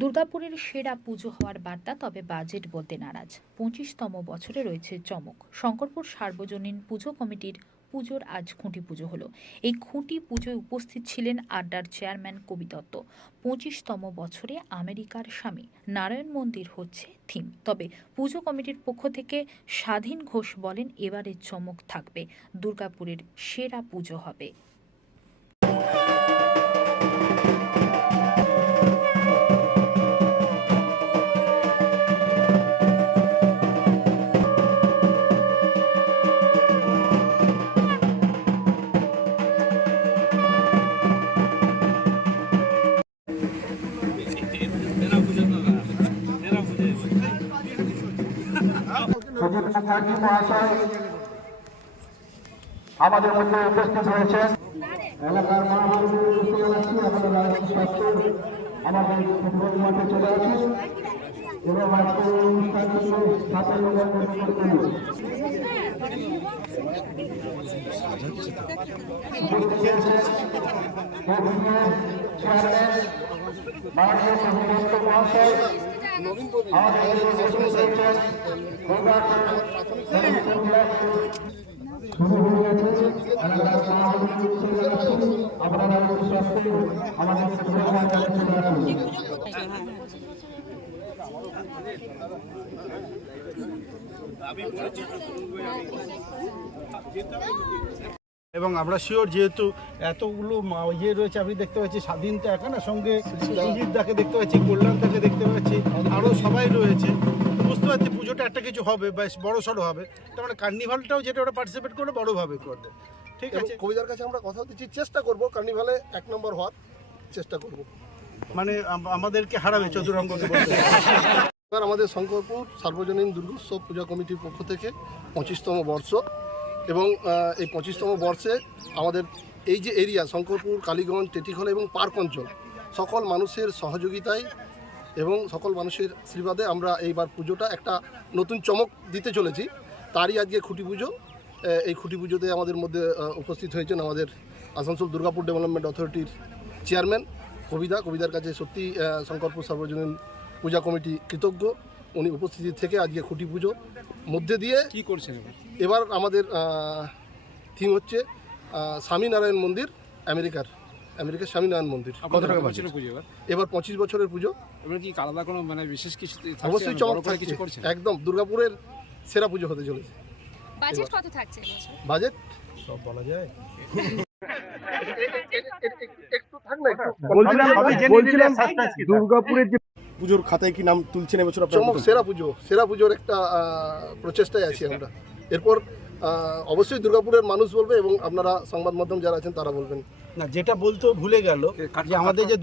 দুর্গাপুরের সেরা পুজো হওয়ার বার্তা, তবে বাজেট বলতে নারাজ। 25তম বছরে রয়েছে চমক। শঙ্করপুর সার্বজনীন পুজো কমিটির পুজোর আজ খুঁটি পুজো হলো। এই খুঁটি পুজোয় উপস্থিত ছিলেন আড্ডার চেয়ারম্যান কবি দত্ত। 25তম বছরে আমেরিকার স্বামী নারায়ণ মন্দির হচ্ছে থিম। তবে পুজো কমিটির পক্ষ থেকে স্বাধীন ঘোষ বলেন, এবারের চমক থাকবে, দুর্গাপুরের সেরা পুজো হবে। আমাদের মধ্যে উপস্থিত হয়েছেন এলাকার আমাদের ফুটবল মাঠে চলে আসি এবং আজকের অনুষ্ঠানটি সাফল্য মহাশয় শুরু হয়ে গেছে। আপনারা আমাদের এবং আমরা শিওর, যেহেতু এতগুলো ইয়ে রয়েছে, আপনি দেখতে পাচ্ছি স্বাধীনতা এখানে সঙ্গে সুজিতদাকে দেখতে পাচ্ছি, কল্যাণদাকে দেখতে পাচ্ছি, আরও সবাই রয়েছে। বুঝতে পারছি পুজোটা একটা কিছু হবে, বেশ বড় সড়ো হবে। তার মানে কার্নিভালটাও যেটা ওরা পার্টিসিপেট করলে বড়োভাবে করবে। ঠিক আছে, কবিতার কাছে আমরা কথা দিচ্ছি, চেষ্টা করব কার্নিভালে 1 নম্বর হওয়ার চেষ্টা করব। মানে আমাদেরকে হারাবে চতুরঙ্গকে। এবার আমাদের শঙ্করপুর সার্বজনীন দুর্গোৎসব পূজা কমিটির পক্ষ থেকে 25তম বর্ষ, এবং এই 25তম বর্ষে আমাদের এই যে এরিয়া শঙ্করপুর, কালীগঞ্জ, টেটিখোলা এবং পার্ক অঞ্চল, সকল মানুষের সহযোগিতায় এবং সকল মানুষের আশীর্বাদে আমরা এইবার পুজোটা একটা নতুন চমক দিতে চলেছি। তারই আজকে খুঁটি পুজো। এই খুঁটি পুজোতে আমাদের মধ্যে উপস্থিত হয়েছেন আমাদের আসানসোল দুর্গাপুর ডেভেলপমেন্ট অথরিটির চেয়ারম্যান কবিদার কাছে সত্যি শঙ্করপুর সার্বজনীন পূজা কমিটি কৃতজ্ঞ। উনি উপস্থিতি থেকে আজকে খুঁটি পুজো মধ্যে দিয়ে কি করছেন এবার আমাদের থিম হচ্ছে স্বামীনারায়ণ মন্দির, আমেরিকার স্বামীনারায়ণ মন্দির। কত টাকা বছরের পুজো এবার 25 বছরের পুজো। এবার কি আলাদা কোনো মানে বিশেষ কিছু অবশ্যই চমক থাকছে, কিছু করছেন? একদম দুর্গাপুরের সেরা পুজো হতে চলেছে। বাজেট কত থাকছে এবছর? বাজেট সব বলা যায়। একটু থাক না, বলছিলাম দুর্গাপুরের যে পুজোর খাতায় কি নাম তুলছেন এবছর? চমক সেরা পুজোর একটা প্রচেষ্টায় আছি আমরা। এরপর অবশ্যই দুর্গাপুরের মানুষ বলবে এবং আপনারা সংবাদ মাধ্যম যারা আছেন তারা বলবেন। না, যেটা বলতেও ভুলে গেল যে আমাদের যে